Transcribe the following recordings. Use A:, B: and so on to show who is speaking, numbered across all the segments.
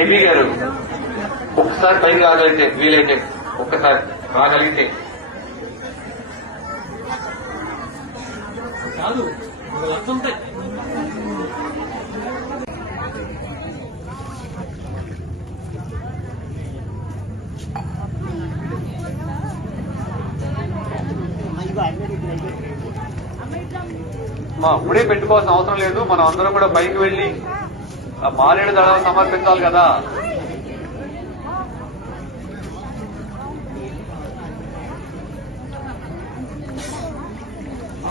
A: MP గారు? ఒక్కసారి పైకి రాగలిగితే వీలైతే ఒక్కసారి రాగలిగితే
B: కాదు. ఒక లక్ష ఉంటాయి.
A: మా ఇప్పుడే పెట్టుకోవాల్సిన అవసరం లేదు. మనం అందరం కూడా పైకి వెళ్ళి మారేడు దళాలు సమర్పించాలి కదా.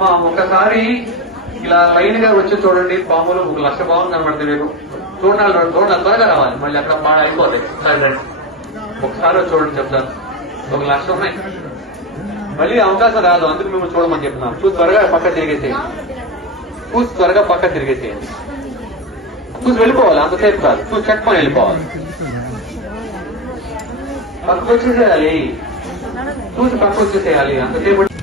A: మా ఒకసారి ఇలా లైన్గా వచ్చి చూడండి. పాములు ఒక లక్ష పాములు కనబడతాయి మీకు. చూడాలి చూడాలి త్వరగా రావాలి. మళ్ళీ అక్కడ పాడ అయిపోతాయి. సరే ఒకసారి చూడండి చెప్తాను. ఒక లక్ష ఉన్నాయి. మళ్ళీ అవకాశం రాదు. అందుకు మేము చూడమని చెప్తున్నాం చూసి త్వరగా పక్క తిరిగేసేయండి. చూసి త్వరగా పక్క తిరిగేసేయండి. చూసి వెళ్ళిపోవాలి. అంతసేపు కాదు. చూసి చెక్కొని వెళ్ళిపోవాలి. పక్కకు వచ్చేసేయాలి. చూసి పక్క వచ్చేసేయాలి. అంతసేపు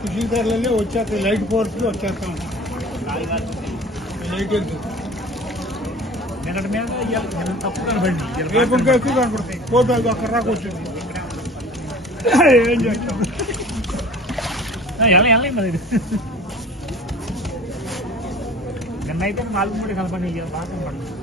C: కుషిదారులలో వచ్చేస్తాయి లైట్ ఫోర్స్ వచ్చేస్తాం లైట్ వెళ్తుంది
B: నిన్నటి మీద ఇవాళ నిన్న తప్పు కనబడి
C: రేపు ఇంకా ఎక్కువ కనపడతాయి పోతాది అక్కడ రాక వచ్చింది ఏం చేస్తాం
B: ఎలా ఎలా మరి నిన్న అయితే నాలుగు మూడు కనపడి ఇవాళ బాగా కనపడింది